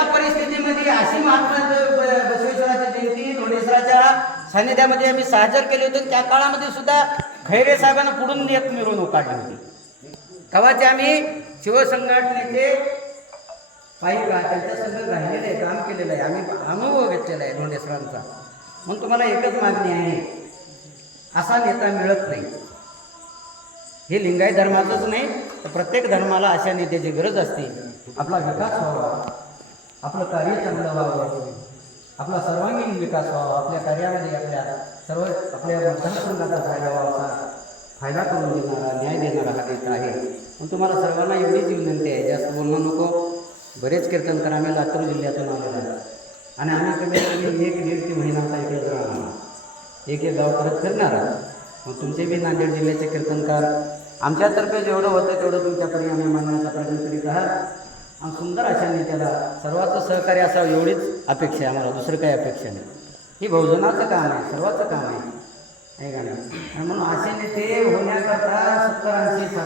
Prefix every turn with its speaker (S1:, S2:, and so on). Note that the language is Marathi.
S1: अशा परिस्थितीमध्ये अशी महात्मा बसवेश्वराची जयंती लोणेश्वराच्या सान्निध्यामध्ये आम्ही साजर केले होते. त्या काळामध्ये सुद्धा खैरे साहेबांना पुढून एक मिरवणूक काढली होती. तेव्हाचे आम्ही शिवसंघटनेचे का त्यांच्या संघ राहिलेलं आहे काम केलेलं आहे. आम्ही अनुभव घेतलेला आहे लोंढेसरांचा म्हणून तुम्हाला एकच मागणी आहे. असा नेता मिळत नाही. हे लिंगायत धर्माचंच नाही तर प्रत्येक धर्माला अशा नेत्याची गरज असते. आपला विकास व्हावा. आपलं कार्य चांगलं व्हावं आपला सर्वांगीण विकास व्हावा आपल्या कार्यामध्ये आपल्या सर्व आपल्या मतदारसंघाचा फायदा व्हावा असा फायदा करून देणारा न्याय देणारा हा देत आहे. पण तुम्हाला सर्वांना एवढीच विनंती आहे जास्त बोलणं नको. बरेच कीर्तनकार आम्ही लातूर जिल्ह्यातून आलेलो आहे. आणि आम्ही कमीत कमी म्हणजे एक दीड ते महिना इकडे जाणार एक एक गाव परत फिरणार मग तुमचे बी नांदेड जिल्ह्याचे कीर्तनकार आमच्यातर्फे जेवढं होतं तेवढं तुमच्याकडे आम्ही मानण्याचा प्रयत्न करीत आहात. आणि सुंदर अशा नेत्याला सर्वांचं सहकार्य असावं एवढीच अपेक्षा आहे आम्हाला. दुसरं काही अपेक्षा नाही. ही बहुजनाचं काम आहे सर्वांचं काम आहे. आहे का नाही? आणि म्हणून असे नेते होण्याकरता सत्तर ऐंशी